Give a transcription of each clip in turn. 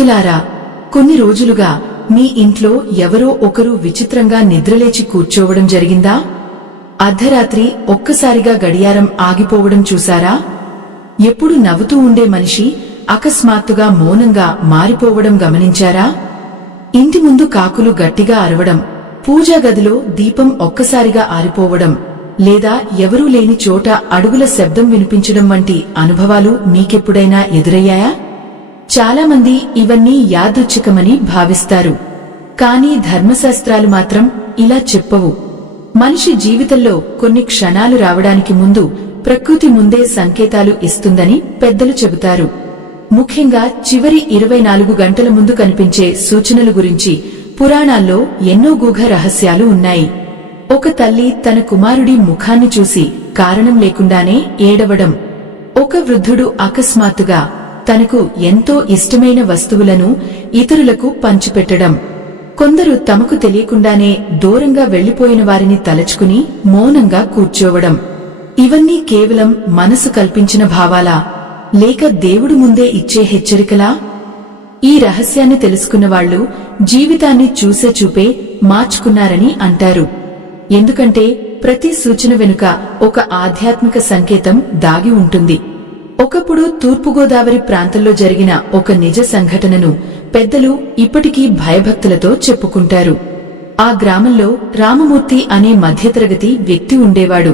భక్తులారా, కొన్ని రోజులుగా మీ ఇంట్లో ఎవరో ఒకరు విచిత్రంగా నిద్రలేచి కూర్చోవడం జరిగిందా? అర్ధరాత్రి ఒక్కసారిగా గడియారం ఆగిపోవడం చూశారా? ఎప్పుడు నవ్వుతూ ఉండే మనిషి అకస్మాత్తుగా మౌనంగా మారిపోవడం గమనించారా? ఇంటి ముందు కాకులు గట్టిగా అరవడం, పూజా గదిలో దీపం ఒక్కసారిగా ఆరిపోవడం, లేదా ఎవరూ లేని చోట అడుగుల శబ్దం వినిపించడం వంటి అనుభవాలు మీకెప్పుడైనా ఎదురయ్యాయా? చాలామంది ఇవన్నీ యాదృచ్ఛికమని భావిస్తారు. కానీ ధర్మశాస్త్రాలు మాత్రం ఇలా చెప్పవు. మనిషి జీవితంలో కొన్ని క్షణాలు రావడానికి ముందు ప్రకృతి ముందే సంకేతాలు ఇస్తుందని పెద్దలు చెబుతారు. ముఖ్యంగా చివరి 24 గంటల ముందు కనిపించే సూచనల గురించి పురాణాల్లో ఎన్నో గూఢ రహస్యాలు ఉన్నాయి. ఒక తల్లి తన కుమారుడి ముఖాన్ని చూసి కారణం లేకుండానే ఏడవడం, ఒక వృద్ధుడు అకస్మాత్తుగా తనకు ఎంతో ఇష్టమైన వస్తువులను ఇతరులకు పంచిపెట్టడం, కొందరు తమకు తెలియకుండానే దూరంగా వెళ్లిపోయిన వారిని తలచుకుని మౌనంగా కూర్చోవడం, ఇవన్నీ కేవలం మనసు కల్పించిన భావాలా, లేక దేవుడు ముందే ఇచ్చే హెచ్చరికలా? ఈ రహస్యాన్ని తెలుసుకున్నవాళ్లు జీవితాన్ని చూసే చూపే మార్చుకున్నారని అంటారు. ఎందుకంటే ప్రతి సూచన వెనుక ఒక ఆధ్యాత్మిక సంకేతం దాగి ఉంటుంది. ఒకప్పుడు తూర్పుగోదావరి ప్రాంతంలో జరిగిన ఒక నిజ సంఘటనను పెద్దలు ఇప్పటికీ భయభక్తులతో చెప్పుకుంటారు. ఆ గ్రామంలో రామమూర్తి అనే మధ్యతరగతి వ్యక్తి ఉండేవాడు.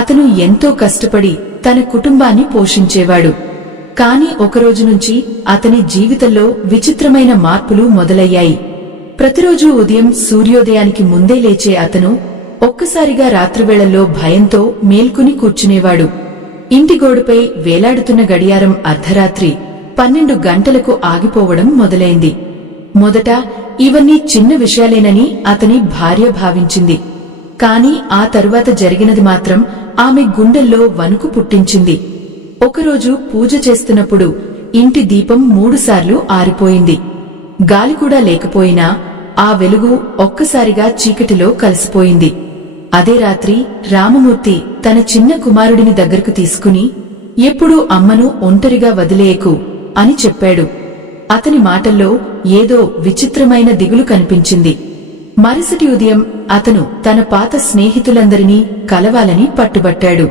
అతను ఎంతో కష్టపడి తన కుటుంబాన్ని పోషించేవాడు. కాని ఒకరోజు నుంచి అతని జీవితంలో విచిత్రమైన మార్పులు మొదలయ్యాయి. ప్రతిరోజూ ఉదయం సూర్యోదయానికి ముందే లేచే అతను ఒక్కసారిగా రాత్రివేళల్లో భయంతో మేల్కొని కూర్చునేవాడు. ఇంటి గోడపై వేలాడుతున్న గడియారం అర్ధరాత్రి 12 గంటలకు ఆగిపోవడం మొదలైంది. మొదట ఇవన్నీ చిన్న విషయాలేనని అతని భార్య భావించింది. కాని ఆ తరువాత జరిగినది మాత్రం ఆమె గుండెల్లో వణుకు పుట్టించింది. ఒకరోజు పూజ చేస్తున్నప్పుడు ఇంటి దీపం 3 సార్లు ఆరిపోయింది. గాలి కూడా లేకపోయినా ఆ వెలుగు ఒక్కసారిగా చీకటిలో కలిసిపోయింది. అదే రాత్రి రామమూర్తి తన చిన్న కుమారుడిని దగ్గరకు తీసుకుని, ఎప్పుడూ అమ్మను ఒంటరిగా వదిలేయకు అని చెప్పాడు. అతని మాటల్లో ఏదో విచిత్రమైన దిగులు కనిపించింది. మరుసటి ఉదయం అతను తన పాత స్నేహితులందరినీ కలవాలని పట్టుబట్టాడు.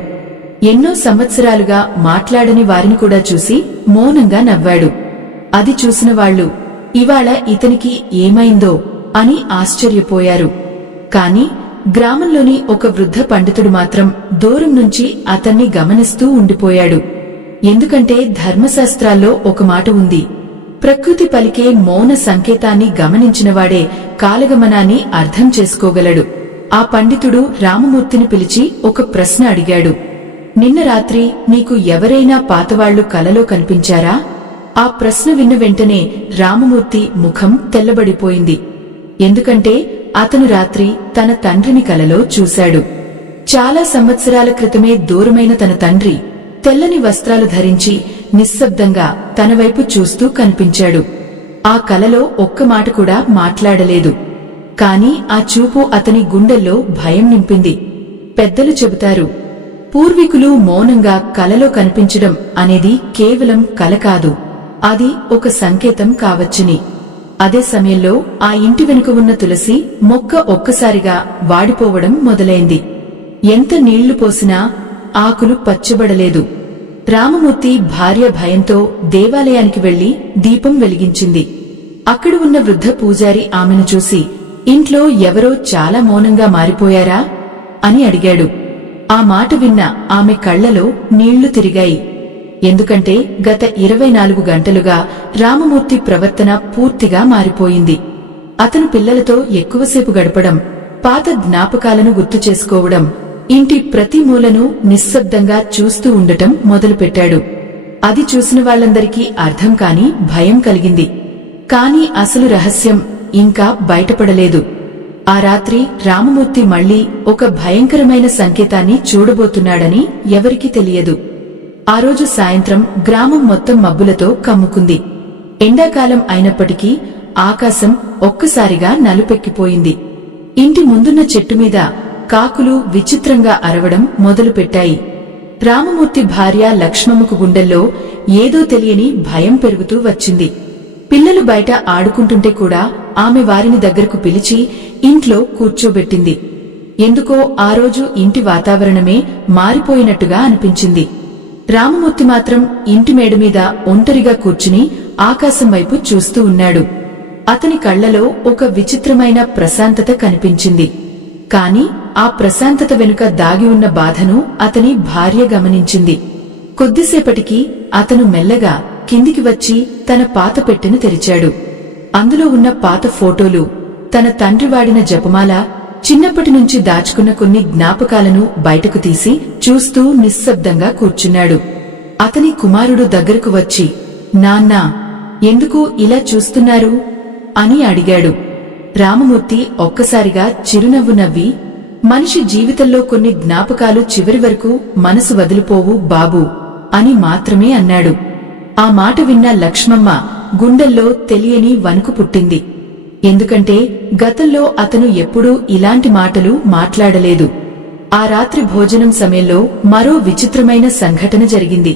ఎన్నో సంవత్సరాలుగా మాట్లాడని వారిని కూడా చూసి మౌనంగా నవ్వాడు. అది చూసిన వాళ్లు ఇవాళ ఇతనికి ఏమైందో అని ఆశ్చర్యపోయారు. కాని గ్రామంలోని ఒక వృద్ధ పండితుడు మాత్రం దూరం నుంచి అతన్ని గమనిస్తూ ఉండిపోయాడు. ఎందుకంటే ధర్మశాస్త్రాల్లో ఒక మాట ఉంది, ప్రకృతి పలికే మౌన సంకేతాన్ని గమనించినవాడే కాలగమనాన్ని అర్థం చేసుకోగలడు. ఆ పండితుడు రామమూర్తిని పిలిచి ఒక ప్రశ్న అడిగాడు. నిన్న రాత్రి నీకు ఎవరైనా పాతవాళ్లు కలలో కనిపించారా? ఆ ప్రశ్న విన్న వెంటనే రామమూర్తి ముఖం తెల్లబడిపోయింది. ఎందుకంటే అతను రాత్రి తన తండ్రిని కలలో చూశాడు. చాలా సంవత్సరాల క్రితమే దూరమైన తన తండ్రి తెల్లని వస్త్రాలు ధరించి నిశ్శబ్దంగా తన వైపు చూస్తూ కనిపించాడు. ఆ కలలో ఒక్క మాట కూడా మాట్లాడలేదు. కాని ఆ చూపు అతని గుండెల్లో భయం నింపింది. పెద్దలు చెబుతారు, పూర్వీకులు మౌనంగా కలలో కనిపించడం అనేది కేవలం కల కాదు, అది ఒక సంకేతం కావచ్చని. అదే సమయంలో ఆ ఇంటి వెనుక ఉన్న తులసి మొక్క ఒక్కసారిగా వాడిపోవడం మొదలైంది. ఎంత నీళ్లు పోసినా ఆకులు పచ్చబడలేదు. రామమూర్తి భార్య భయంతో దేవాలయానికి వెళ్లి దీపం వెలిగించింది. అక్కడ ఉన్న వృద్ధ పూజారి ఆమెను చూసి, ఇంట్లో ఎవరో చాలా మౌనంగా మారిపోయారా అని అడిగాడు. ఆ మాట విన్న ఆమె కళ్లలో నీళ్లు తిరిగాయి. ఎందుకంటే గత 24 గంటలుగా రామమూర్తి ప్రవర్తన పూర్తిగా మారిపోయింది. అతను పిల్లలతో ఎక్కువసేపు గడపడం, పాత జ్ఞాపకాలను గుర్తు చేసుకోవడం, ఇంటి ప్రతి మూలను నిశ్శబ్దంగా చూస్తూ ఉండటం మొదలుపెట్టాడు. అది చూసిన వాళ్లందరికీ అర్థం కాని భయం కలిగింది. కాని అసలు రహస్యం ఇంకా బయటపడలేదు. ఆ రాత్రి రామమూర్తి మళ్లీ ఒక భయంకరమైన సంకేతాన్ని చూడబోతున్నాడని ఎవరికీ తెలియదు. ఆ రోజు సాయంత్రం గ్రామం మొత్తం మబ్బులతో కమ్ముకుంది. ఎండాకాలం అయినప్పటికీ ఆకాశం ఒక్కసారిగా నలుపెక్కిపోయింది. ఇంటి ముందున్న చెట్టుమీద కాకులు విచిత్రంగా అరవడం మొదలుపెట్టాయి. రామమూర్తి భార్య లక్ష్మమ్మకు గుండెల్లో ఏదో తెలియని భయం పెరుగుతూ వచ్చింది. పిల్లలు బయట ఆడుకుంటుంటే కూడా ఆమె వారిని దగ్గరకు పిలిచి ఇంట్లో కూర్చోబెట్టింది. ఎందుకో ఆ రోజు ఇంటి వాతావరణమే మారిపోయినట్టుగా అనిపించింది. రామమూర్తి మాత్రం ఇంటి మేడమీద ఒంటరిగా కూర్చుని ఆకాశం వైపు చూస్తూ ఉన్నాడు. అతని కళ్లలో ఒక విచిత్రమైన ప్రశాంతత కనిపించింది. కాని ఆ ప్రశాంతత వెనుక దాగి ఉన్న బాధను అతని భార్య గమనించింది. కొద్దిసేపటికి అతను మెల్లగా కిందికి వచ్చి తన పాత పెట్టెను తెరిచాడు. అందులో ఉన్న పాత ఫోటోలు, తన తండ్రి వాడిన జపమాల, చిన్నప్పటినుంచి దాచుకున్న కొన్ని జ్ఞాపకాలను బయటకు తీసి చూస్తూ నిశ్శబ్దంగా కూర్చున్నాడు. అతని కుమారుడు దగ్గరకు వచ్చి, నాన్నా, ఎందుకు ఇలా చూస్తున్నారు అని అడిగాడు. రామమూర్తి ఒక్కసారిగా చిరునవ్వు నవ్వి, మనిషి జీవితంలో కొన్ని జ్ఞాపకాలు చివరి వరకు మనసు వదిలిపోవు బాబూ అని మాత్రమే అన్నాడు. ఆ మాట విన్న లక్ష్మమ్మ గుండెల్లో తెలియని వణుకు పుట్టింది. ఎందుకంటే గతంలో అతను ఎప్పుడూ ఇలాంటి మాటలు మాట్లాడలేదు. ఆ రాత్రి భోజనం సమయంలో మరో విచిత్రమైన సంఘటన జరిగింది.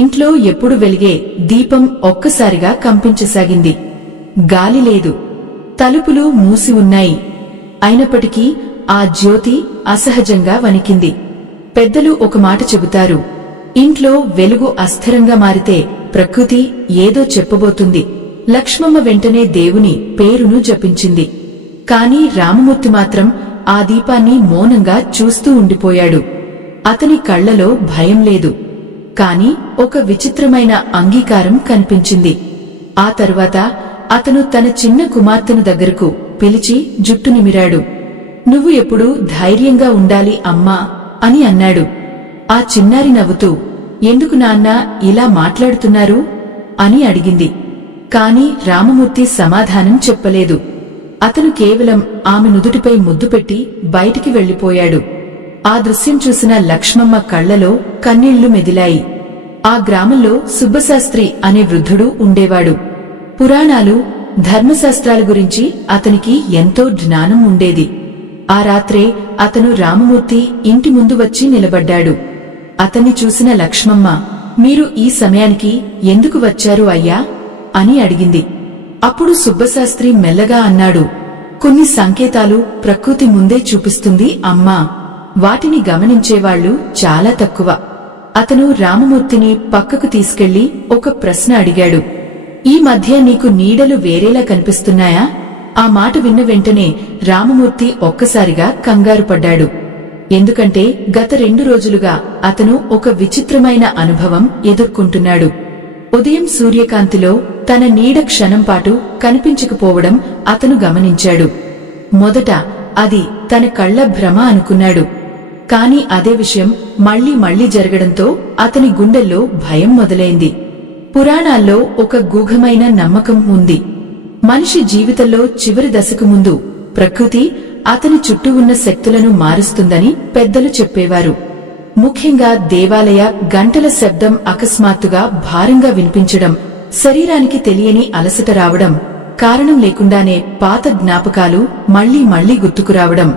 ఇంట్లో ఎప్పుడు వెలిగే దీపం ఒక్కసారిగా కంపించసాగింది. గాలి లేదు, తలుపులు మూసి ఉన్నాయి. అయినప్పటికీ ఆ జ్యోతి అసహజంగా వణికింది. పెద్దలు ఒక మాట చెబుతారు, ఇంట్లో వెలుగు అస్థిరంగా మారితే ప్రకృతి ఏదో చెప్పబోతుంది. లక్ష్మమ్మ వెంటనే దేవుని పేరును జపించింది. కాని రామమూర్తి మాత్రం ఆ దీపాన్ని మౌనంగా చూస్తూ ఉండిపోయాడు. అతని కళ్లలో భయం లేదు, కాని ఒక విచిత్రమైన అంగీకారం కనిపించింది. ఆ తరువాత అతను తన చిన్న కుమార్తెను దగ్గరకు పిలిచి జుట్టు నిమిరాడు. నువ్వు ఎప్పుడూ ధైర్యంగా ఉండాలి అమ్మా అని అన్నాడు. ఆ చిన్నారి నవ్వుతూ, ఎందుకు నాన్నా ఇలా మాట్లాడుతున్నారు అని అడిగింది. కాని రామమూర్తి సమాధానం చెప్పలేదు. అతను కేవలం ఆమె నుదుటిపై ముద్దు పెట్టి బయటికి వెళ్లిపోయాడు. ఆ దృశ్యం చూసిన లక్ష్మమ్మ కళ్లలో కన్నీళ్లు మెదిలాయి. ఆ గ్రామంలో సుబ్బశాస్త్రి అనే వృద్ధుడు ఉండేవాడు. పురాణాలు, ధర్మశాస్త్రాల గురించి అతనికి ఎంతో జ్ఞానం ఉండేది. ఆ రాత్రే అతను రామమూర్తి ఇంటి ముందు వచ్చి నిలబడ్డాడు. అతన్ని చూసిన లక్ష్మమ్మ, మీరు ఈ సమయానికి ఎందుకు వచ్చారు అయ్యా అని అడిగింది. అప్పుడు సుబ్బశాస్త్రి మెల్లగా అన్నాడు, కొన్ని సంకేతాలు ప్రకృతి ముందే చూపిస్తుంది అమ్మా, వాటిని గమనించేవాళ్లు చాలా తక్కువ. అతను రామమూర్తిని పక్కకు తీసుకెళ్లి ఒక ప్రశ్న అడిగాడు. ఈ మధ్య నీకు నీడలు వేరేలా కనిపిస్తున్నాయా? ఆ మాట విన్న వెంటనే రామమూర్తి ఒక్కసారిగా కంగారు పడ్డాడు. ఎందుకంటే గత 2 రోజులుగా అతను ఒక విచిత్రమైన అనుభవం ఎదుర్కొంటున్నాడు. ఉదయం సూర్యకాంతిలో తన నీడ క్షణంపాటు కనిపించకపోవడం అతను గమనించాడు. మొదట అది తన కళ్ల భ్రమ అనుకున్నాడు. కాని అదే విషయం మళ్లీ మళ్లీ జరగడంతో అతని గుండెల్లో భయం మొదలైంది. పురాణాల్లో ఒక గూఢమైన నమ్మకం ఉంది. మనిషి జీవితంలో చివరి దశకు ముందు ప్రకృతి అతని చుట్టూ ఉన్న శక్తులను మారుస్తుందని పెద్దలు చెప్పేవారు. ముఖ్యంగా దేవాలయ గంటల శబ్దం అకస్మాత్తుగా భారంగా వినిపించడం, శరీరానికి తెలియని అలసట రావడం, కారణం లేకుండానే పాత జ్ఞాపకాలు మళ్లీ మళ్లీ గుర్తుకురావడం,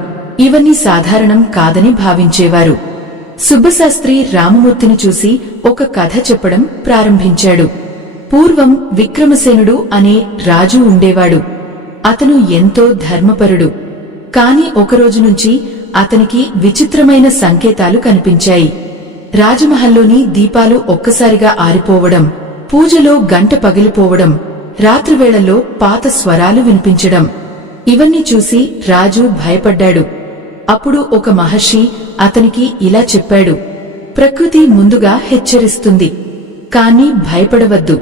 ఇవన్నీ సాధారణం కాదని భావించేవారు. సుబ్బశాస్త్రి రామమూర్తిని చూసి ఒక కథ చెప్పడం ప్రారంభించాడు. పూర్వం విక్రమసేనుడు అనే రాజు ఉండేవాడు. అతను ఎంతో ధర్మపరుడు. కాని ఒకరోజు నుంచి అతనికి విచిత్రమైన సంకేతాలు కనిపించాయి. రాజమహల్లోని దీపాలు ఒక్కసారిగా ఆరిపోవడం, పూజలో గంట పగిలిపోవడం, రాత్రివేళల్లో పాత స్వరాలు వినిపించడం, ఇవన్నీ చూసి రాజు భయపడ్డాడు. అప్పుడు ఒక మహర్షి అతనికి ఇలా చెప్పాడు, ప్రకృతి ముందుగా హెచ్చరిస్తుంది, కాని భయపడవద్దు.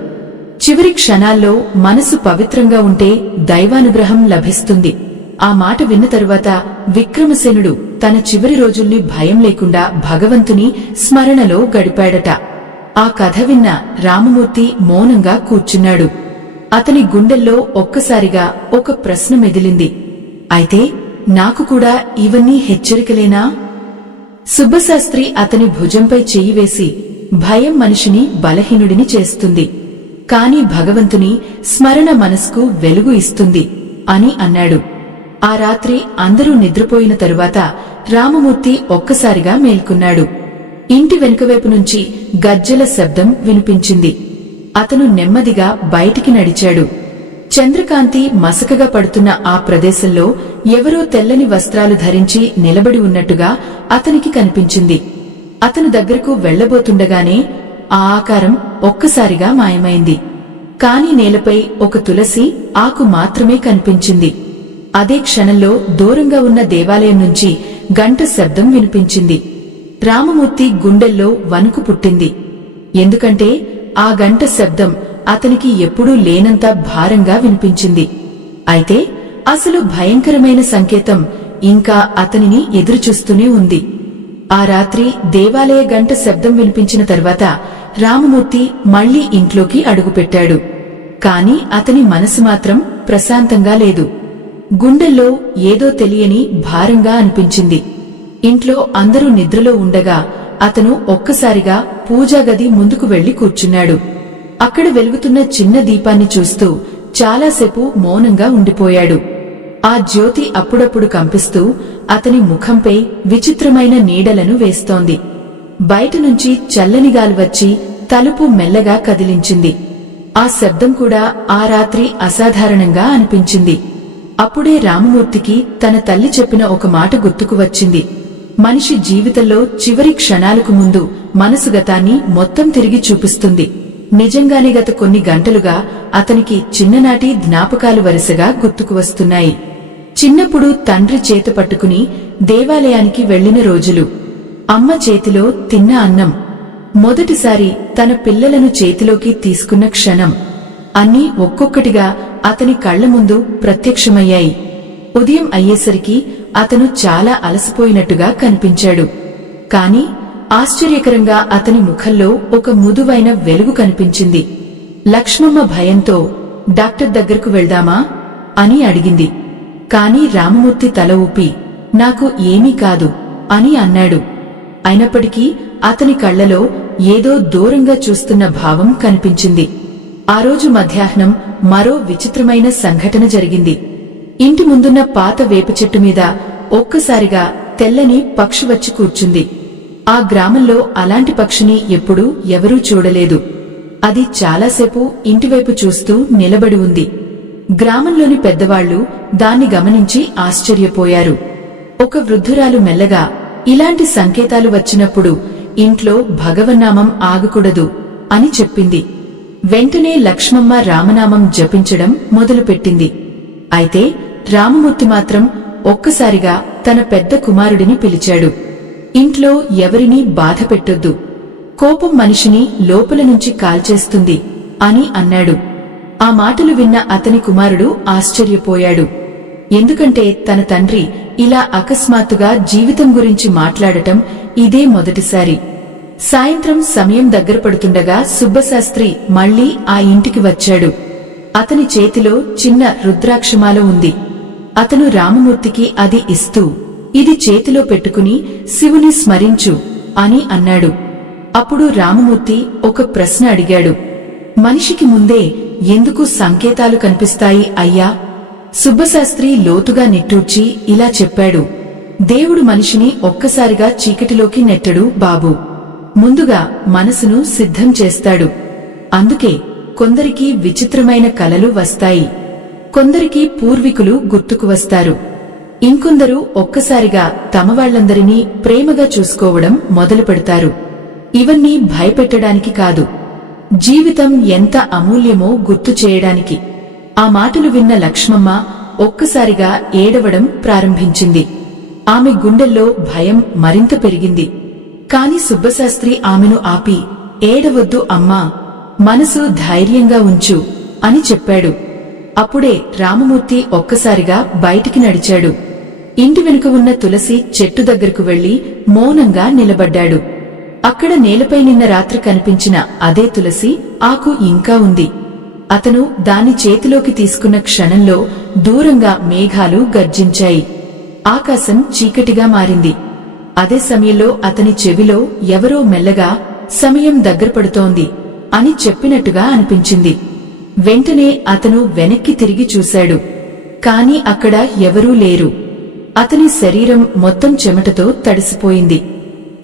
చివరి క్షణాల్లో మనసు పవిత్రంగా ఉంటే దైవానుగ్రహం లభిస్తుంది. ఆ మాట విన్న తరువాత విక్రమసేనుడు తన చివరి రోజుల్ని భయం లేకుండా భగవంతుని స్మరణలో గడిపాడట. ఆ కథ విన్న రామమూర్తి మౌనంగా కూర్చున్నాడు. అతని గుండెల్లో ఒక్కసారిగా ఒక ప్రశ్న మెదిలింది. అయితే నాకు కూడా ఇవన్నీ హెచ్చరికలేనా? సుబ్బశాస్త్రి అతని భుజంపై చెయ్యి వేసి, భయం మనిషిని బలహీనుడిని చేస్తుంది, కాని భగవంతుని స్మరణ మనస్కు వెలుగు ఇస్తుంది అని అన్నాడు. ఆ రాత్రి అందరూ నిద్రపోయిన తరువాత రామమూర్తి ఒక్కసారిగా మేల్కొన్నాడు. ఇంటి వెనుకవైపు నుంచి గజ్జెల శబ్దం వినిపించింది. అతను నెమ్మదిగా బయటికి నడిచాడు. చంద్రకాంతి మసకగా పడుతున్న ఆ ప్రదేశంలో ఎవరో తెల్లని వస్త్రాలు ధరించి నిలబడి ఉన్నట్టుగా అతనికి కనిపించింది. అతను దగ్గరకు వెళ్లబోతుండగానే ఆ ఆకారం ఒక్కసారిగా మాయమైంది. కాని నేలపై ఒక తులసి ఆకు మాత్రమే కనిపించింది. అదే క్షణంలో దూరంగా ఉన్న దేవాలయం నుంచి గంట శబ్దం వినిపించింది. రామమూర్తి గుండెల్లో వణుకు పుట్టింది. ఎందుకంటే ఆ గంట శబ్దం అతనికి ఎప్పుడూ లేనంత భారంగా వినిపించింది. అయితే అసలు భయంకరమైన సంకేతం ఇంకా అతనిని ఎదురుచూస్తూనే ఉంది. ఆ రాత్రి దేవాలయ గంట శబ్దం వినిపించిన తర్వాత రామమూర్తి మళ్లీ ఇంట్లోకి అడుగుపెట్టాడు. కాని అతని మనసు మాత్రం ప్రశాంతంగా లేదు. గుండెల్లో ఏదో తెలియని భారంగా అనిపించింది. ఇంట్లో అందరూ నిద్రలో ఉండగా అతను ఒక్కసారిగా పూజాగది ముందుకు వెళ్లి కూర్చున్నాడు. అక్కడ వెలుగుతున్న చిన్న దీపాన్ని చూస్తూ చాలాసేపు మౌనంగా ఉండిపోయాడు. ఆ జ్యోతి అప్పుడప్పుడు కంపిస్తూ అతని ముఖంపై విచిత్రమైన నీడలను వేస్తోంది. బయటనుంచి చల్లని గాలి వచ్చి తలుపు మెల్లగా కదిలించింది. ఆ శబ్దం కూడా ఆ రాత్రి అసాధారణంగా అనిపించింది. అప్పుడే రామమూర్తికి తన తల్లి చెప్పిన ఒక మాట గుర్తుకు వచ్చింది. మనిషి జీవితంలో చివరి క్షణాలకు ముందు మనసు గతాన్ని మొత్తం తిరిగి చూపిస్తుంది. నిజంగానే గత కొన్ని గంటలుగా అతనికి చిన్ననాటి జ్ఞాపకాలు వరుసగా గుర్తుకు వస్తున్నాయి. చిన్నప్పుడు తండ్రి చేత పట్టుకుని దేవాలయానికి వెళ్లిన రోజులు, అమ్మ చేతిలో తిన్న అన్నం, మొదటిసారి తన పిల్లలను చేతిలోకి తీసుకున్న క్షణం అన్నీ ఒక్కొక్కటిగా అతని కళ్ల ముందు ప్రత్యక్షమయ్యాయి. ఉదయం అయ్యేసరికి అతను చాలా అలసిపోయినట్టుగా కనిపించాడు. కాని ఆశ్చర్యకరంగా అతని ముఖంలో ఒక మృదువైన వెలుగు కనిపించింది. లక్ష్మమ్మ భయంతో డాక్టర్ దగ్గరకు వెళ్దామా అని అడిగింది. కాని రామమూర్తి తల ఊపి నాకు ఏమీ కాదు అని అన్నాడు. అయినప్పటికీ అతని కళ్లలో ఏదో దూరంగా చూస్తున్న భావం కనిపించింది. ఆ రోజు మధ్యాహ్నం మరో విచిత్రమైన సంఘటన జరిగింది. ఇంటి ముందున్న పాత వేప చెట్టు మీద ఒక్కసారిగా తెల్లని పక్షి వచ్చి కూర్చుంది. ఆ గ్రామంలో అలాంటి పక్షిని ఎప్పుడూ ఎవరూ చూడలేదు. అది చాలాసేపు ఇంటివైపు చూస్తూ నిలబడి ఉంది. గ్రామంలోని పెద్దవాళ్లు దాన్ని గమనించి ఆశ్చర్యపోయారు. ఒక వృద్ధురాలు మెల్లగా ఇలాంటి సంకేతాలు వచ్చినప్పుడు ఇంట్లో భగవన్నామం ఆగకూడదు అని చెప్పింది. వెంటనే లక్ష్మమ్మ రామనామం జపించడం మొదలుపెట్టింది. అయితే రామమూర్తి మాత్రం ఒక్కసారిగా తన పెద్ద కుమారుడిని పిలిచాడు. ఇంట్లో ఎవరినీ బాధ పెట్టొద్దు, కోపం మనిషిని లోపల నుంచి కాల్చేస్తుంది అని అన్నాడు. ఆ మాటలు విన్న అతని కుమారుడు ఆశ్చర్యపోయాడు. ఎందుకంటే తన తండ్రి ఇలా అకస్మాత్తుగా జీవితం గురించి మాట్లాడటం ఇదే మొదటిసారి. సాయంత్రం సమయం దగ్గర పడుతుండగా సుబ్బశాస్త్రి మళ్లీ ఆ ఇంటికి వచ్చాడు. అతని చేతిలో చిన్న రుద్రాక్షమాల ఉంది. అతను రామమూర్తికి అది ఇస్తూ ఇది చేతిలో పెట్టుకుని శివుని స్మరించు అని అన్నాడు. అప్పుడు రామమూర్తి ఒక ప్రశ్న అడిగాడు. మనిషికి ముందే ఎందుకు సంకేతాలు కనిపిస్తాయి అయ్యా? సుబ్బశాస్త్రి లోతుగా నిట్టూర్చి ఇలా చెప్పాడు. దేవుడు మనిషిని ఒక్కసారిగా చీకటిలోకి నెట్టడు బాబూ. ముందుగా మనసును సిద్ధం చేస్తాడు. అందుకే కొందరికి విచిత్రమైన కలలు వస్తాయి, కొందరికి పూర్వీకులు గుర్తుకు వస్తారు, ఇంకొందరు ఒక్కసారిగా తమవాళ్లందరినీ ప్రేమగా చూసుకోవడం మొదలు పెడతారు. ఇవన్నీ భయపెట్టడానికి కాదు, జీవితం ఎంత అమూల్యమో గుర్తు చేయడానికి. ఆ మాటలు విన్న లక్ష్మమ్మ ఒక్కసారిగా ఏడవడం ప్రారంభించింది. ఆమె గుండెల్లో భయం మరింత పెరిగింది. కాని సుబ్బశాస్త్రి ఆమెను ఆపి ఏడవద్దు అమ్మా, మనసు ధైర్యంగా ఉంచు అని చెప్పాడు. అప్పుడే రామమూర్తి ఒక్కసారిగా బయటికి నడిచాడు. ఇంటి వెనుక ఉన్న తులసి చెట్టు దగ్గరకు వెళ్లి మౌనంగా నిలబడ్డాడు. అక్కడ నేలపై నిన్న రాత్రి కనిపించిన అదే తులసి ఆకు ఇంకా ఉంది. అతను దాన్ని చేతిలోకి తీసుకున్న క్షణంలో దూరంగా మేఘాలు గర్జించాయి. ఆకాశం చీకటిగా మారింది. అదే సమయంలో అతని చెవిలో ఎవరో మెల్లగా సమయం దగ్గర పడుతోంది అని చెప్పినట్టుగా అనిపించింది. వెంటనే అతను వెనక్కి తిరిగి చూశాడు. కాని అక్కడ ఎవరూ లేరు. అతని శరీరం మొత్తం చెమటతో తడిసిపోయింది.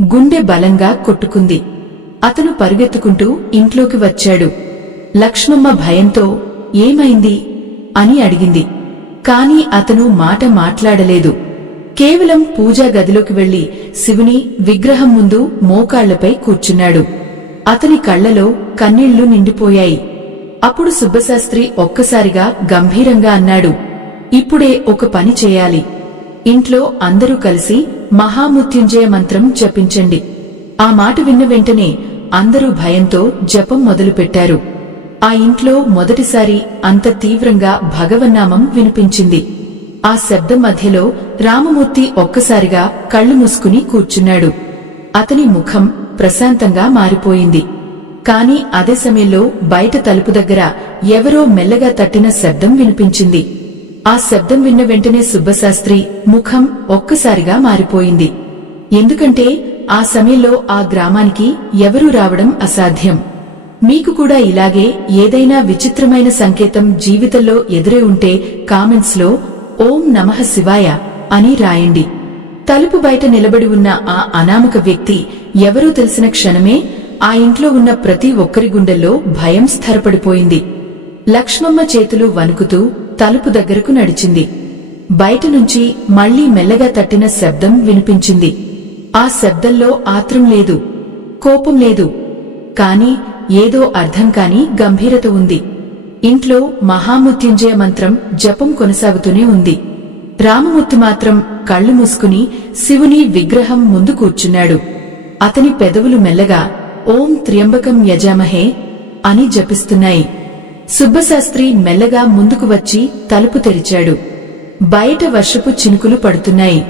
గుండె బలంగా కొట్టుకుంది. అతను పరుగెత్తుకుంటూ ఇంట్లోకి వచ్చాడు. లక్ష్మమ్మ భయంతో ఏమైంది అని అడిగింది. కాని అతను మాట మాట్లాడలేదు. కేవలం పూజా గదిలోకి వెళ్లి శివుని విగ్రహం ముందు మోకాళ్లపై కూర్చున్నాడు. అతని కళ్లలో కన్నీళ్లు నిండిపోయాయి. అప్పుడు సుబ్బశాస్త్రి ఒక్కసారిగా గంభీరంగా అన్నాడు, ఇప్పుడే ఒక పని చేయాలి. ఇంట్లో అందరూ కలిసి మహామృత్యుంజయ మంత్రం జపించండి. ఆ మాట విన్న వెంటనే అందరూ భయంతో జపం మొదలుపెట్టారు. ఆ ఇంట్లో మొదటిసారి అంత తీవ్రంగా భగవన్నామం వినిపించింది. ఆ శబ్దం మధ్యలో రామమూర్తి ఒక్కసారిగా కళ్లు మూసుకుని కూర్చున్నాడు. అతని ముఖం ప్రశాంతంగా మారిపోయింది. కాని అదే సమయంలో బయట తలుపు దగ్గర ఎవరో మెల్లగా తట్టిన శబ్దం వినిపించింది. ఆ శబ్దం విన్న వెంటనే సుబ్బశాస్త్రి ముఖం ఒక్కసారిగా మారిపోయింది. ఎందుకంటే ఆ సమయంలో ఆ గ్రామానికి ఎవరూ రావడం అసాధ్యం. మీకు కూడా ఇలాగే ఏదైనా విచిత్రమైన సంకేతం జీవితంలో ఎదురే ఉంటే కామెంట్స్ లో ఓం నమః శివాయ అని రాయండి. తలుపు బయట నిలబడి ఉన్న ఆ అనామక వ్యక్తి ఎవరూ తెలిసిన క్షణమే ఆ ఇంట్లో ఉన్న ప్రతి ఒక్కరి గుండెల్లో భయం స్థిరపడిపోయింది. లక్ష్మమ్మ చేతులు వణుకుతూ తలుపు దగ్గరకు నడిచింది. బయట నుంచి మళ్లీ మెల్లగా తట్టిన శబ్దం వినిపించింది. ఆ శబ్దంలో ఆత్రం లేదు, కోపం లేదు, కాని ఏదో అర్థం కాని గంభీరత ఉంది. ఇంట్లో మహామృత్యుంజయ మంత్రం జపం కొనసాగుతూనే ఉంది. రామమూర్తి మాత్రం కళ్లు మూసుకుని శివుని విగ్రహం ముందు కూర్చున్నాడు. అతని పెదవులు మెల్లగా ఓం త్ర్యంబకం యజామహే అని జపిస్తున్నాయి. సుబ్బశాస్త్రి మెల్లగా ముందుకు వచ్చి తలుపు తెరిచాడు. బయట వర్షపు చినుకులు పడుతున్నాయి.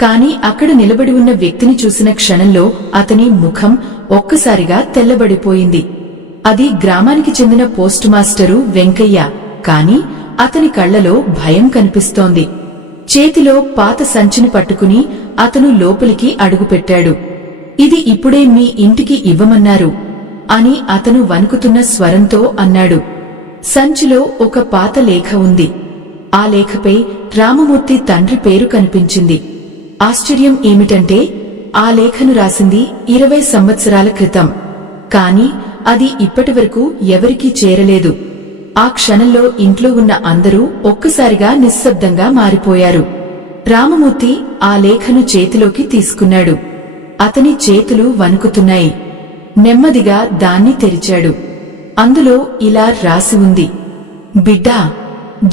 కాని అక్కడ నిలబడి ఉన్న వ్యక్తిని చూసిన క్షణంలో అతని ముఖం ఒక్కసారిగా తెల్లబడిపోయింది. అది గ్రామానికి చెందిన పోస్ట్ మాస్టరు వెంకయ్య. కాని అతని కళ్లలో భయం కనిపిస్తోంది. చేతిలో పాత సంచిని పట్టుకుని అతను లోపలికి అడుగుపెట్టాడు. ఇది ఇప్పుడే మీ ఇంటికి ఇవ్వమన్నారు అని అతను వణుకుతున్న స్వరంతో అన్నాడు. సంచిలో ఒక పాత లేఖ ఉంది. ఆ లేఖపై రామమూర్తి తండ్రి పేరు కనిపించింది. ఆశ్చర్యం ఏమిటంటే ఆ లేఖను రాసింది 20 సంవత్సరాల క్రితం. కాని అది ఇప్పటివరకు ఎవరికీ చేరలేదు. ఆ క్షణంలో ఇంట్లో ఉన్న అందరూ ఒక్కసారిగా నిశ్శబ్దంగా మారిపోయారు. రామమూర్తి ఆ లేఖను చేతిలోకి తీసుకున్నాడు. అతని చేతులు వణుకుతున్నాయి. నెమ్మదిగా దాన్ని తెరిచాడు. అందులో ఇలా రాసి ఉంది, బిడ్డా,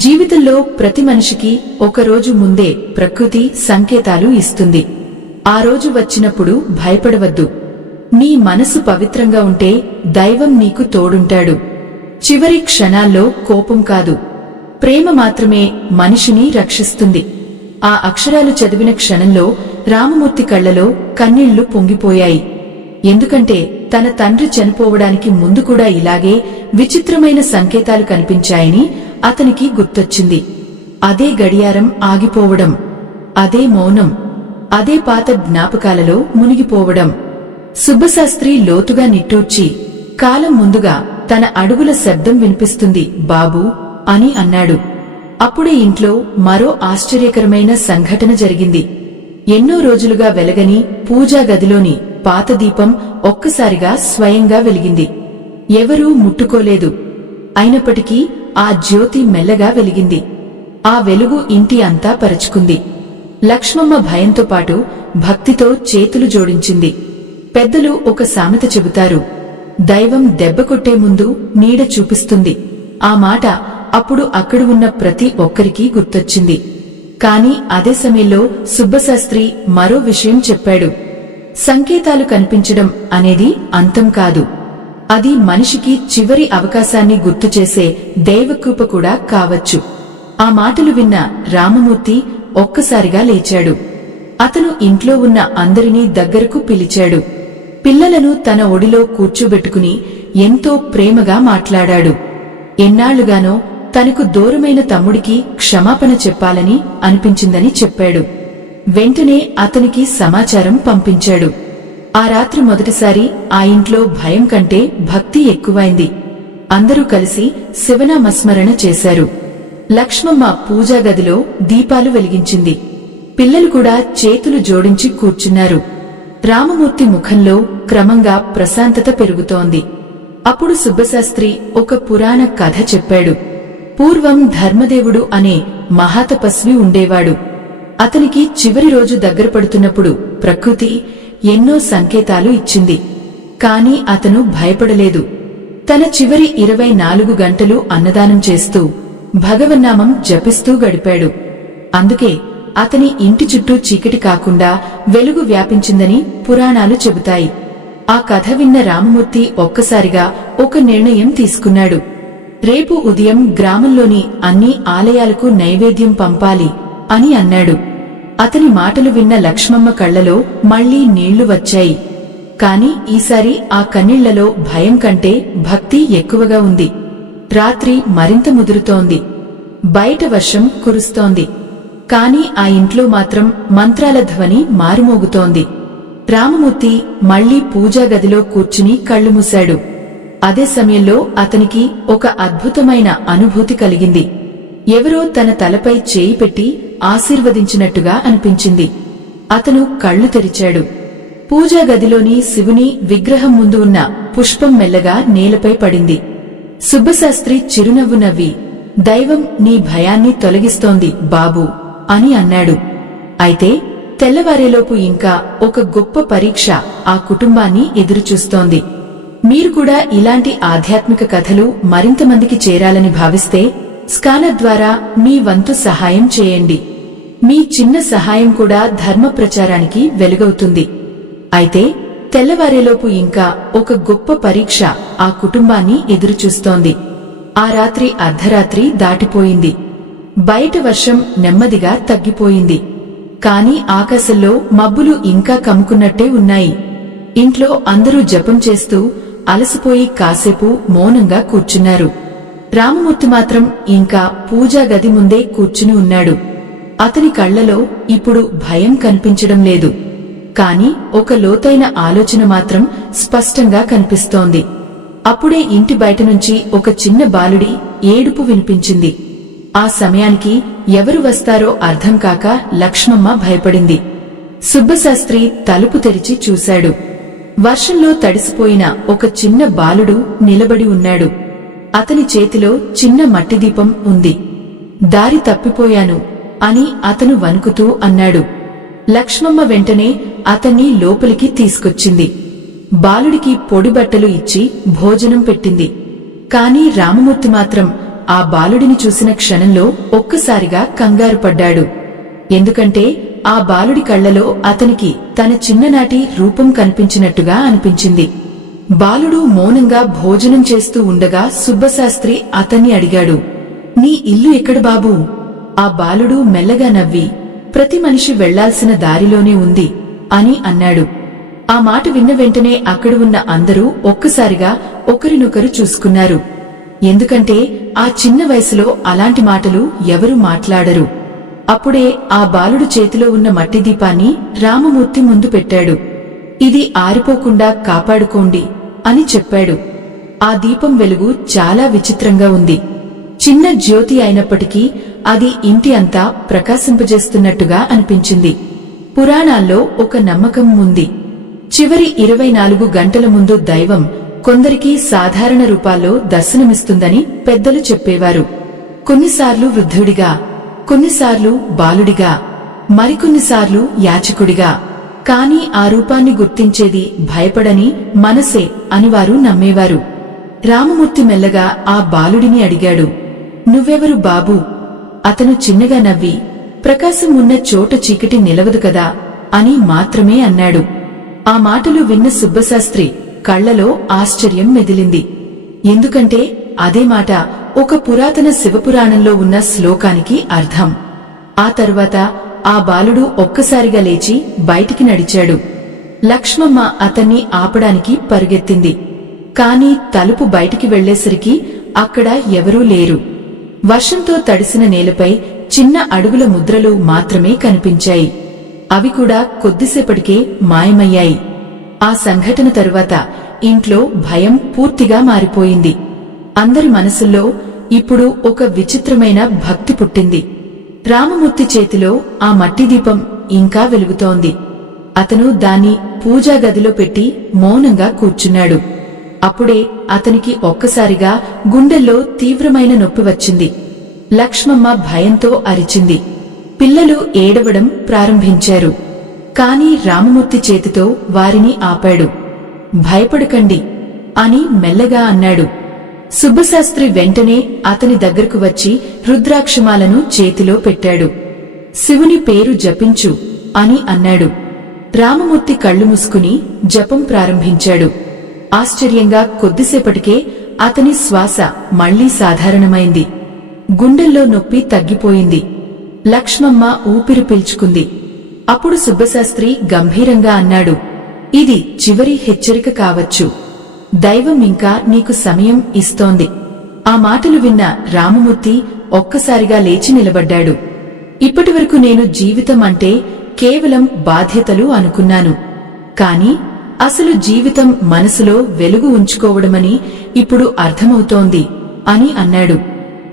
జీవితంలో ప్రతి మనిషికి ఒకరోజు ముందే ప్రకృతి సంకేతాలు ఇస్తుంది. ఆ రోజు వచ్చినప్పుడు భయపడవద్దు. నీ మనసు పవిత్రంగా ఉంటే దైవం నీకు తోడుంటాడు. చివరి క్షణాల్లో కోపం కాదు, ప్రేమ మాత్రమే మనిషిని రక్షిస్తుంది. ఆ అక్షరాలు చదివిన క్షణంలో రామమూర్తి కళ్లలో కన్నీళ్లు పొంగిపోయాయి. ఎందుకంటే తన తండ్రి చనిపోవడానికి ముందు కూడా ఇలాగే విచిత్రమైన సంకేతాలు కనిపించాయని అతనికి గుర్తొచ్చింది. అదే గడియారం ఆగిపోవడం, అదే మౌనం, అదే పాత జ్ఞాపకాలలో మునిగిపోవడం. సుబ్బశాస్త్రి లోతుగా నిట్టూర్చి, కాలం ముందుగా తన అడుగుల శబ్దం వినిపిస్తుంది బాబూ అని అన్నాడు. అప్పుడే ఇంట్లో మరో ఆశ్చర్యకరమైన సంఘటన జరిగింది. ఎన్నో రోజులుగా వెలగని పూజా గదిలోని పాత దీపం ఒక్కసారిగా స్వయంగా వెలిగింది. ఎవరూ ముట్టుకోలేదు. అయినప్పటికీ ఆ జ్యోతి మెల్లగా వెలిగింది. ఆ వెలుగు ఇంటి అంతా పరచుకుంది. లక్ష్మమ్మ భయంతో పాటు భక్తితో చేతులు జోడించింది. పెద్దలు ఒక సామెత చెబుతారు, దైవం దెబ్బ కొట్టే ముందు నీడ చూపిస్తుంది. ఆ మాట అప్పుడు అక్కడ ఉన్న ప్రతి ఒక్కరికీ గుర్తొచ్చింది. కాని అదే సమయంలో సుబ్బశాస్త్రి మరో విషయం చెప్పాడు. సంకేతాలు కనిపించడం అనేది అంతం కాదు. అది మనిషికి చివరి అవకాశాన్ని గుర్తుచేసే దైవకృప కూడా కావచ్చు. ఆ మాటలు విన్న రామమూర్తి ఒక్కసారిగా లేచాడు. అతను ఇంట్లో ఉన్న అందరినీ దగ్గరకు పిలిచాడు. పిల్లలను తన ఒడిలో కూర్చోబెట్టుకుని ఎంతో ప్రేమగా మాట్లాడాడు. ఎన్నాళ్లుగానో తనకు దూరమైన తమ్ముడికి క్షమాపణ చెప్పాలని అనిపించిందని చెప్పాడు. వెంటనే అతనికి సమాచారం పంపించాడు. ఆ రాత్రి మొదటిసారి ఆ ఇంట్లో భయం కంటే భక్తి ఎక్కువైంది. అందరూ కలిసి శివనామస్మరణ చేశారు. లక్ష్మమ్మ పూజా గదిలో దీపాలు వెలిగించింది. పిల్లలు కూడా చేతులు జోడించి కూర్చున్నారు. రామమూర్తి ముఖంలో క్రమంగా ప్రశాంతత పెరుగుతోంది. అప్పుడు సుబ్బశాస్త్రి ఒక పురాణ కథ చెప్పాడు. పూర్వం ధర్మదేవుడు అనే మహాతపస్వి ఉండేవాడు. అతనికి చివరి రోజు దగ్గర పడుతున్నప్పుడు ప్రకృతి ఎన్నో సంకేతాలు ఇచ్చింది. కాని అతను భయపడలేదు. తన చివరి 24 గంటలు అన్నదానం చేస్తూ భగవన్నామం జపిస్తూ గడిపాడు. అందుకే అతని ఇంటి చుట్టూ చీకటి కాకుండా వెలుగు వ్యాపించిందని పురాణాలు చెబుతాయి. ఆ కథ విన్న రామమూర్తి ఒక్కసారిగా ఒక నిర్ణయం తీసుకున్నాడు. రేపు ఉదయం గ్రామంలోని అన్ని ఆలయాలకు నైవేద్యం పంపాలి అని అన్నాడు. అతని మాటలు విన్న లక్ష్మమ్మ కళ్లలో మళ్లీ నీళ్లు వచ్చాయి. కాని ఈసారి ఆ కన్నీళ్లలో భయం కంటే భక్తి ఎక్కువగా ఉంది. రాత్రి మరింత ముదురుతోంది. బయట వర్షం కురుస్తోంది. కాని ఆ ఇంట్లో మాత్రం మంత్రాల ధ్వని మారుమోగుతోంది. రామమూర్తి మళ్లీ పూజా గదిలో కూర్చుని కళ్లు మూశాడు. అదే సమయంలో అతనికి ఒక అద్భుతమైన అనుభూతి కలిగింది. ఎవరో తన తలపై చేయి పెట్టి ఆశీర్వదించినట్టుగా అనిపించింది. అతను కళ్లు తెరిచాడు. పూజా గదిలోని శివుని విగ్రహం ముందు ఉన్న పుష్పం మెల్లగా నేలపై పడింది. సుబ్బశాస్త్రి చిరునవ్వు నవ్వి, దైవం నీ భయాన్ని తొలగిస్తోంది బాబూ అని అన్నాడు. అయితే తెల్లవారేలోపు ఇంకా ఒక గొప్ప పరీక్ష ఆ కుటుంబాన్ని ఎదురుచూస్తోంది. మీరు కూడా ఇలాంటి ఆధ్యాత్మిక కథలు మరింతమందికి చేరాలని భావిస్తే స్కానర్ ద్వారా మీ వంతు సహాయం చేయండి. మీ చిన్న సహాయం కూడా ధర్మ ప్రచారానికి వెలుగవుతుంది. అయితే తెల్లవారేలోపు ఇంకా ఒక గొప్ప పరీక్ష ఆ కుటుంబాన్ని ఎదురుచూస్తోంది. ఆ రాత్రి అర్ధరాత్రి దాటిపోయింది. బయట వర్షం నెమ్మదిగా తగ్గిపోయింది. కాని ఆకాశంలో మబ్బులు ఇంకా కమ్ముకున్నట్టే ఉన్నాయి. ఇంట్లో అందరూ జపం చేస్తూ అలసిపోయి కాసేపు మౌనంగా కూర్చున్నారు. రామమూర్తి మాత్రం ఇంకా పూజా గది ముందే కూర్చుని ఉన్నాడు. అతని కళ్లలో ఇప్పుడు భయం కనిపించడం లేదు. కాని ఒక లోతైన ఆలోచన మాత్రం స్పష్టంగా కనిపిస్తోంది. అప్పుడే ఇంటి బయట నుంచి ఒక చిన్న బాలుడి ఏడుపు వినిపించింది. ఆ సమయానికి ఎవరు వస్తారో అర్థం కాక లక్ష్మమ్మ భయపడింది. సుబ్బశాస్త్రి తలుపు తెరిచి చూశాడు. వర్షంలో తడిసిపోయిన ఒక చిన్న బాలుడు నిలబడి ఉన్నాడు. అతని చేతిలో చిన్న మట్టి దీపం ఉంది. దారి తప్పిపోయాను అని అతను వణుకుతూ అన్నాడు. లక్ష్మమ్మ వెంటనే అతన్ని లోపలికి తీసుకొచ్చింది. బాలుడికి పొడి బట్టలు ఇచ్చి భోజనం పెట్టింది. కాని రామమూర్తి మాత్రం ఆ బాలుడిని చూసిన క్షణంలో ఒక్కసారిగా కంగారు పడ్డాడు. ఎందుకంటే ఆ బాలుడి కళ్లలో అతనికి తన చిన్ననాటి రూపం కనిపించినట్టుగా అనిపించింది. బాలుడు మౌనంగా భోజనం చేస్తూ ఉండగా సుబ్బశాస్త్రి అతన్ని అడిగాడు, నీ ఇల్లు ఎక్కడ బాబూ? ఆ బాలుడు మెల్లగా నవ్వి, ప్రతి మనిషి వెళ్లాల్సిన దారిలోనే ఉంది అని అన్నాడు. ఆ మాట విన్న వెంటనే అక్కడ ఉన్న అందరూ ఒక్కసారిగా ఒకరినొకరు చూసుకున్నారు. ఎందుకంటే ఆ చిన్న వయసులో అలాంటి మాటలు ఎవరూ మాట్లాడరు. అప్పుడే ఆ బాలుడు చేతిలో ఉన్న మట్టి దీపాన్ని రామమూర్తి ముందు పెట్టాడు. ఇది ఆరిపోకుండా కాపాడుకోండి అని చెప్పాడు. ఆ దీపం వెలుగు చాలా విచిత్రంగా ఉంది. చిన్న జ్యోతి అయినప్పటికీ అది ఇంటి అంతా ప్రకాశింపజేస్తున్నట్టుగా అనిపించింది. పురాణాల్లో ఒక నమ్మకం ఉంది. చివరి 24 గంటల ముందు దైవం కొందరికి సాధారణ రూపాల్లో దర్శనమిస్తుందని పెద్దలు చెప్పేవారు. కొన్నిసార్లు వృద్ధుడిగా, కొన్నిసార్లు బాలుడిగా, మరికొన్నిసార్లు యాచకుడిగా. కాని ఆ రూపాన్ని గుర్తించేది భయపడని మనసే అని వారు నమ్మేవారు. రామమూర్తి మెల్లగా ఆ బాలుడిని అడిగాడు, నువ్వెవరు బాబూ? అతను చిన్నగా నవ్వి, ప్రకాశం ఉన్న చోట చీకటి నిలవదు కదా అని మాత్రమే అన్నాడు. ఆ మాటలు విన్న సుబ్బశాస్త్రి కళ్లలో ఆశ్చర్యం మెదిలింది. ఎందుకంటే అదే మాట ఒక పురాతన శివపురాణంలో ఉన్న శ్లోకానికి అర్థం. ఆ తర్వాత ఆ బాలుడు ఒక్కసారిగా లేచి బయటికి నడిచాడు. లక్ష్మమ్మ అతన్ని ఆపడానికి పరుగెత్తింది. కాని తలుపు బయటికి వెళ్లేసరికి అక్కడ ఎవరూ లేరు. వర్షంతో తడిసిన నేలపై చిన్న అడుగుల ముద్రలు మాత్రమే కనిపించాయి. అవి కూడా కొద్దిసేపటికే మాయమయ్యాయి. ఆ సంఘటన తరువాత ఇంట్లో భయం పూర్తిగా మారిపోయింది. అందరి మనసుల్లో ఇప్పుడు ఒక విచిత్రమైన భక్తి పుట్టింది. రామమూర్తి చేతిలో ఆ మట్టి దీపం ఇంకా వెలుగుతోంది. అతను దాన్ని పూజా గదిలో పెట్టి మౌనంగా కూర్చున్నాడు. అప్పుడే అతనికి ఒక్కసారిగా గుండెల్లో తీవ్రమైన నొప్పి వచ్చింది. లక్ష్మమ్మ భయంతో అరిచింది. పిల్లలు ఏడవడం ప్రారంభించారు. కాని రామమూర్తి చేతితో వారిని ఆపాడు. భయపడకండి అని మెల్లగా అన్నాడు. సుబ్బశాస్త్రి వెంటనే అతని దగ్గరకు వచ్చి రుద్రాక్షమాలను చేతిలో పెట్టాడు. శివుని పేరు జపించు అని అన్నాడు. రామమూర్తి కళ్ళు మూసుకుని జపం ప్రారంభించాడు. ఆశ్చర్యంగా కొద్దిసేపటికే అతని శ్వాస మళ్లీ సాధారణమైంది. గుండెల్లో నొప్పి తగ్గిపోయింది. లక్ష్మమ్మ ఊపిరి పీల్చుకుంది. అప్పుడు సుబ్బశాస్త్రి గంభీరంగా అన్నాడు, ఇది చివరి హెచ్చరిక కావచ్చు. దైవం ఇంకా నీకు సమయం ఇస్తోంది. ఆ మాటలు విన్న రామమూర్తి ఒక్కసారిగా లేచి నిలబడ్డాడు. ఇప్పటివరకు నేను జీవితం అంటే కేవలం బాధ్యతలు అనుకున్నాను. కాని అసలు జీవితం మనసులో వెలుగు ఉంచుకోవడమని ఇప్పుడు అర్థమవుతోంది అని అన్నాడు.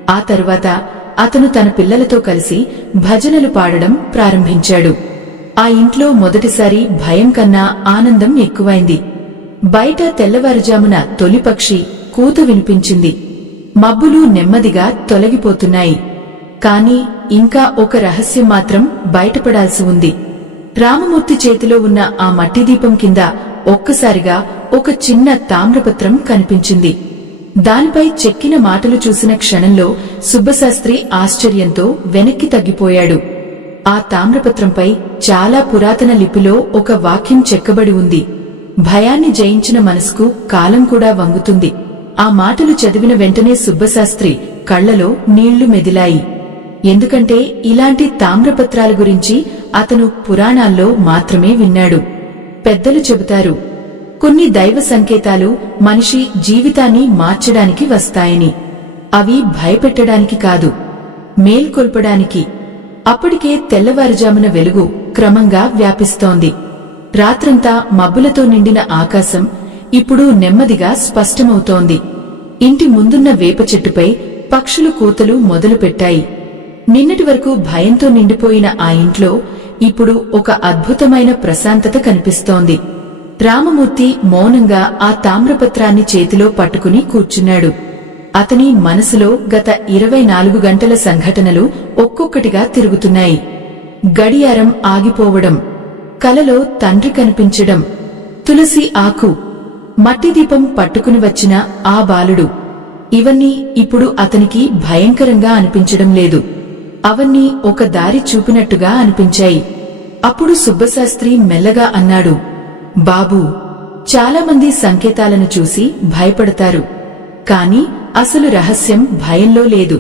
ఆ తరువాత అతను తన పిల్లలతో కలిసి భజనలు పాడడం ప్రారంభించాడు. ఆ ఇంట్లో మొదటిసారి భయం కన్నా ఆనందం ఎక్కువైంది. బయట తెల్లవారుజామున తొలి పక్షి కూత వినిపించింది. మబ్బులు నెమ్మదిగా తొలగిపోతున్నాయి. కాని ఇంకా ఒక రహస్యం మాత్రం బయటపడాల్సి ఉంది. రామమూర్తి చేతిలో ఉన్న ఆ మట్టి దీపం కింద ఒక్కసారిగా ఒక చిన్న తామ్రపత్రం కనిపించింది. దానిపై చెక్కిన మాటలు చూసిన క్షణంలో సుబ్బశాస్త్రి ఆశ్చర్యంతో వెనక్కి తగ్గిపోయాడు. ఆ తామ్రపత్రంపై చాలా పురాతన లిపిలో ఒక వాక్యం చెక్కబడి ఉంది. భయాన్ని జయించిన మనసుకు కాలం కూడా వంగుతుంది. ఆ మాటలు చదివిన వెంటనే సుబ్బశాస్త్రి కళ్లలో నీళ్లు మెదిలాయి. ఎందుకంటే ఇలాంటి తామ్రపత్రాల గురించి అతను పురాణాల్లో మాత్రమే విన్నాడు. పెద్దలు చెబుతారు, కొన్ని దైవ సంకేతాలు మనిషి జీవితాన్ని మార్చడానికి వస్తాయని. అవి భయపెట్టడానికి కాదు, మేల్కొల్పడానికి. అప్పటికే తెల్లవారుజామున వెలుగు క్రమంగా వ్యాపిస్తోంది. రాత్రంతా మబ్బులతో నిండిన ఆకాశం ఇప్పుడు నెమ్మదిగా స్పష్టమవుతోంది. ఇంటి ముందున్న వేప చెట్టుపై పక్షులు కూతలు మొదలుపెట్టాయి. నిన్నటి వరకు భయంతో నిండిపోయిన ఆ ఇంట్లో ఇప్పుడు ఒక అద్భుతమైన ప్రశాంతత కనిపిస్తోంది. రామమూర్తి మౌనంగా ఆ తామ్రపత్రాన్ని చేతిలో పట్టుకుని కూర్చున్నాడు. అతని మనసులో గత 24 గంటల సంఘటనలు ఒక్కొక్కటిగా తిరుగుతున్నాయి. గడియారం ఆగిపోవడం, కలలో తండ్రి కనిపించడం, తులసి ఆకు, మట్టి దీపం పట్టుకుని వచ్చిన ఆ బాలుడు. ఇవన్నీ ఇప్పుడు అతనికి భయంకరంగా అనిపించడం లేదు. అవన్నీ ఒక దారి చూపినట్టుగా అనిపించాయి. అప్పుడు సుబ్బశాస్త్రి మెల్లగా అన్నాడు, బాబూ, చాలామంది సంకేతాలను చూసి భయపడతారు. కాని అసలు రహస్యం భయంలో లేదు.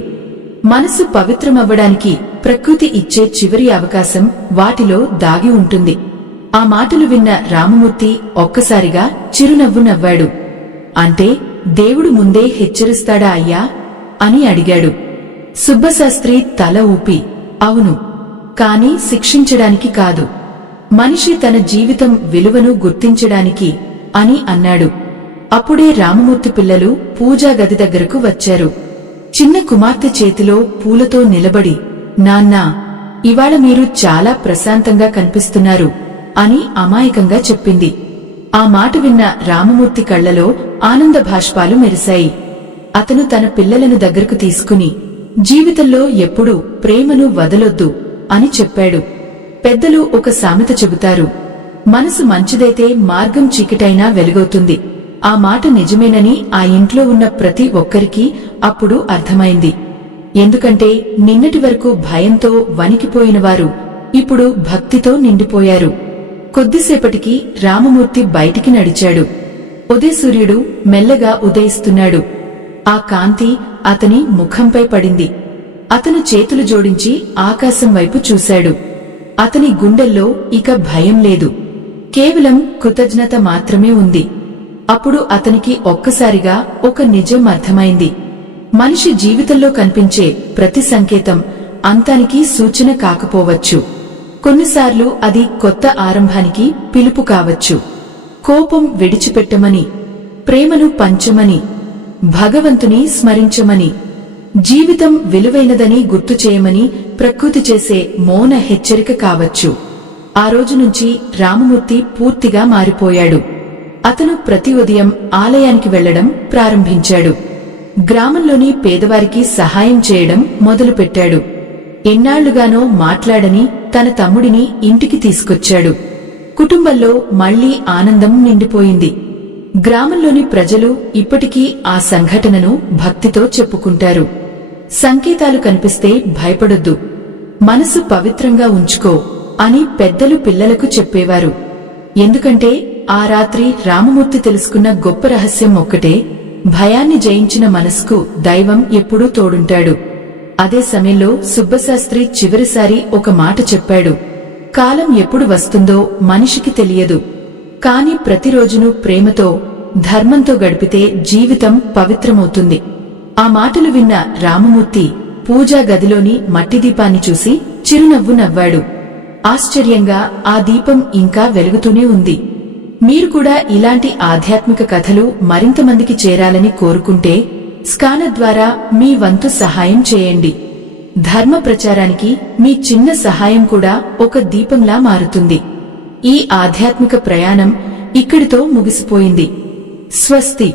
మనసు పవిత్రమవ్వడానికి ప్రకృతి ఇచ్చే చివరి అవకాశం వాటిలో దాగి ఉంటుంది. ఆ మాటలు విన్న రామమూర్తి ఒక్కసారిగా చిరునవ్వు నవ్వాడు. అంటే దేవుడు ముందే హెచ్చరిస్తాడా అయ్యా అని అడిగాడు. సుబ్బశాస్త్రి తల ఊపి, అవును, కాని శిక్షించడానికి కాదు, మనిషి తన జీవితం విలువను గుర్తించడానికి అని అన్నాడు. అప్పుడే రామమూర్తి పిల్లలు పూజా గది దగ్గరకు వచ్చారు. చిన్న కుమార్తె చేతిలో పూలతో నిలబడి, నాన్నా, ఇవాళ మీరు చాలా ప్రశాంతంగా కనిపిస్తున్నారు అని అమాయకంగా చెప్పింది. ఆ మాట విన్న రామమూర్తి కళ్లలో ఆనంద భాష్పాలు మెరిశాయి. అతను తన పిల్లలను దగ్గరకు తీసుకుని, జీవితంలో ఎప్పుడూ ప్రేమను వదలొద్దు అని చెప్పాడు. పెద్దలు ఒక సామెత చెబుతారు, మనసు మంచిదైతే మార్గం చీకటైనా వెలుగవుతుంది. ఆ మాట నిజమేనని ఆ ఇంట్లో ఉన్న ప్రతి ఒక్కరికీ అప్పుడు అర్థమైంది. ఎందుకంటే నిన్నటి వరకు భయంతో వణికిపోయినవారు ఇప్పుడు భక్తితో నిండిపోయారు. కొద్దిసేపటికి రామమూర్తి బయటికి నడిచాడు. ఉదయసూర్యుడు మెల్లగా ఉదయిస్తున్నాడు. ఆ కాంతి అతని ముఖంపై పడింది. అతను చేతులు జోడించి ఆకాశం వైపు చూశాడు. అతని గుండెల్లో ఇక భయం లేదు, కేవలం కృతజ్ఞత మాత్రమే ఉంది. అప్పుడు అతనికి ఒక్కసారిగా ఒక నిజం అర్థమైంది. మనిషి జీవితంలో కనిపించే ప్రతి సంకేతం అంతానికి సూచన కాకపోవచ్చు. కొన్నిసార్లు అది కొత్త ఆరంభానికి పిలుపు కావచ్చు. కోపం విడిచిపెట్టమని, ప్రేమను పంచమని, భగవంతుని స్మరించమని, జీవితం విలువైనదని గుర్తు చేయమని ప్రకృతి చేసే మౌన హెచ్చరిక కావచ్చు. ఆ రోజు నుంచి రామమూర్తి పూర్తిగా మారిపోయాడు. అతను ప్రతి ఉదయం ఆలయానికి వెళ్లడం ప్రారంభించాడు. గ్రామంలోని పేదవారికి సహాయం చేయడం మొదలుపెట్టాడు. ఎన్నాళ్లుగానో మాట్లాడని తన తమ్ముడిని ఇంటికి తీసుకొచ్చాడు. కుటుంబంలో మళ్లీ ఆనందం నిండిపోయింది. గ్రామంలోని ప్రజలు ఇప్పటికీ ఆ సంఘటనను భక్తితో చెప్పుకుంటారు. సంకేతాలు కనిపిస్తే భయపడొద్దు, మనసు పవిత్రంగా ఉంచుకో అని పెద్దలు పిల్లలకు చెప్పేవారు. ఎందుకంటే ఆ రాత్రి రామమూర్తి తెలుసుకున్న గొప్ప రహస్యం ఒక్కటే, భయాన్ని జయించిన మనసుకు దైవం ఎప్పుడూ తోడుంటాడు. అదే సమయంలో సుబ్బశాస్త్రి చివరిసారి ఒక మాట చెప్పాడు. కాలం ఎప్పుడు వస్తుందో మనిషికి తెలియదు, కాని ప్రతిరోజును ప్రేమతో, ధర్మంతో గడిపితే జీవితం పవిత్రమవుతుంది. ఆ మాటలు విన్న రామమూర్తి పూజా గదిలోని మట్టి దీపాన్ని చూసి చిరునవ్వు నవ్వాడు. ఆశ్చర్యంగా ఆ దీపం ఇంకా వెలుగుతూనే ఉంది. మీరు కూడా ఇలాంటి ఆధ్యాత్మిక కథలు మరింత మందికి చేరాలని కోరుకుంటే స్కానర్ ద్వారా మీ వంతు సహాయం చేయండి. ధర్మ ప్రచారానికి మీ చిన్న సహాయం కూడా ఒక దీపంలా మారుతుంది. ఈ ఆధ్యాత్మిక ప్రయాణం ఇక్కడితో ముగిసిపోయింది. స్వస్తి.